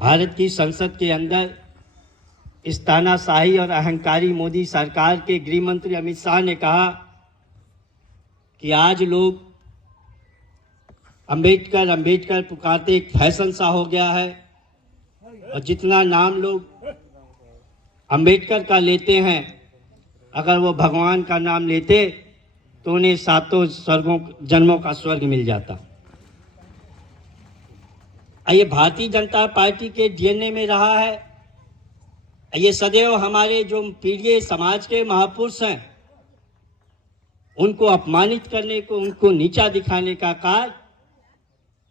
भारत की संसद के अंदर इस तानाशाही और अहंकारी मोदी सरकार के गृह मंत्री अमित शाह ने कहा कि आज लोग अंबेडकर पुकारते एक फैशन सा हो गया है और जितना नाम लोग अंबेडकर का लेते हैं, अगर वो भगवान का नाम लेते तो उन्हें सातों जन्मों का स्वर्ग मिल जाता। ये भारतीय जनता पार्टी के डीएनए में रहा है। ये सदैव हमारे जो पीढ़ी समाज के महापुरुष हैं उनको अपमानित करने को, उनको नीचा दिखाने का कार्य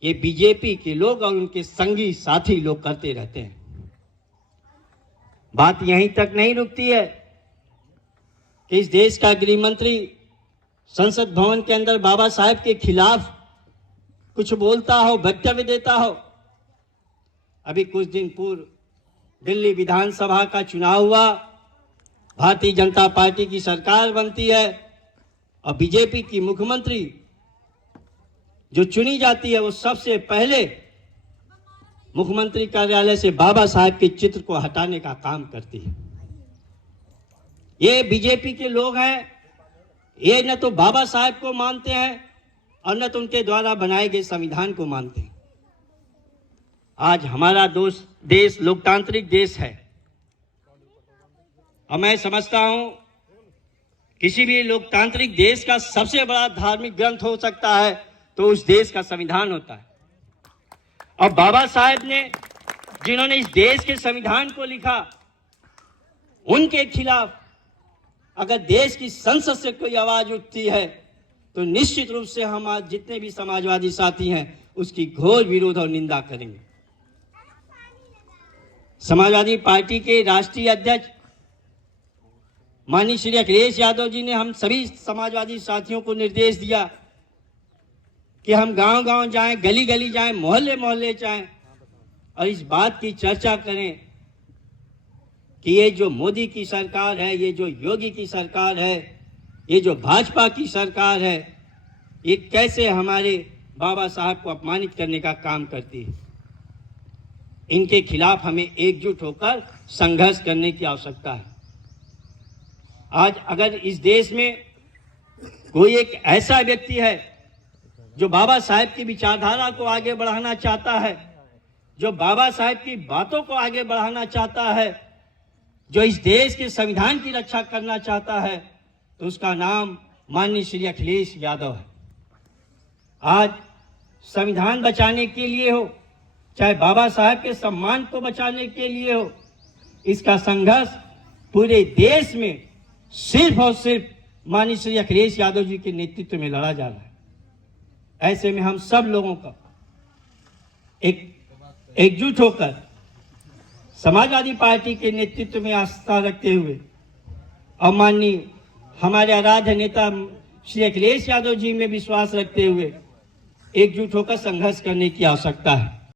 ये बीजेपी के लोग और उनके संगी साथी लोग करते रहते हैं। बात यहीं तक नहीं रुकती है कि इस देश का गृह मंत्री संसद भवन के अंदर बाबा साहेब के खिलाफ कुछ बोलता हो, वक्तव्य देता हो। अभी कुछ दिन पूर्व दिल्ली विधानसभा का चुनाव हुआ, भारतीय जनता पार्टी की सरकार बनती है और बीजेपी की मुख्यमंत्री जो चुनी जाती है वो सबसे पहले मुख्यमंत्री कार्यालय से बाबा साहेब के चित्र को हटाने का काम करती है। ये बीजेपी के लोग हैं, ये न तो बाबा साहेब को मानते हैं और न तो उनके द्वारा बनाए गए संविधान को मानते हैं। आज हमारा देश लोकतांत्रिक देश है और मैं समझता हूं किसी भी लोकतांत्रिक देश का सबसे बड़ा धार्मिक ग्रंथ हो सकता है तो उस देश का संविधान होता है। और बाबा साहेब ने जिन्होंने इस देश के संविधान को लिखा, उनके खिलाफ अगर देश की संसद से कोई आवाज उठती है तो निश्चित रूप से हम आज जितने भी समाजवादी साथी हैं उसकी घोर विरोध और निंदा करेंगे। समाजवादी पार्टी के राष्ट्रीय अध्यक्ष माननीय श्री अखिलेश यादव जी ने हम सभी समाजवादी साथियों को निर्देश दिया कि हम गांव-गांव जाएं, गली-गली जाएं, मोहल्ले-मोहल्ले जाएं और इस बात की चर्चा करें कि ये जो मोदी की सरकार है, ये जो योगी की सरकार है, ये जो भाजपा की सरकार है, ये कैसे हमारे बाबा साहब को अपमानित करने का काम करती है। इनके खिलाफ हमें एकजुट होकर संघर्ष करने की आवश्यकता है। आज अगर इस देश में कोई एक ऐसा व्यक्ति है जो बाबा साहेब की विचारधारा को आगे बढ़ाना चाहता है, जो बाबा साहेब की बातों को आगे बढ़ाना चाहता है, जो इस देश के संविधान की रक्षा करना चाहता है, तो उसका नाम माननीय श्री अखिलेश यादव है। आज संविधान बचाने के लिए हो, चाहे बाबा साहेब के सम्मान को बचाने के लिए हो, इसका संघर्ष पूरे देश में सिर्फ और सिर्फ माननीय श्री अखिलेश यादव जी के नेतृत्व में लड़ा जा रहा है। ऐसे में हम सब लोगों का एकजुट होकर समाजवादी पार्टी के नेतृत्व में आस्था रखते हुए और माननीय हमारे आराध्य नेता श्री अखिलेश यादव जी में विश्वास रखते हुए एकजुट होकर संघर्ष करने की आवश्यकता है।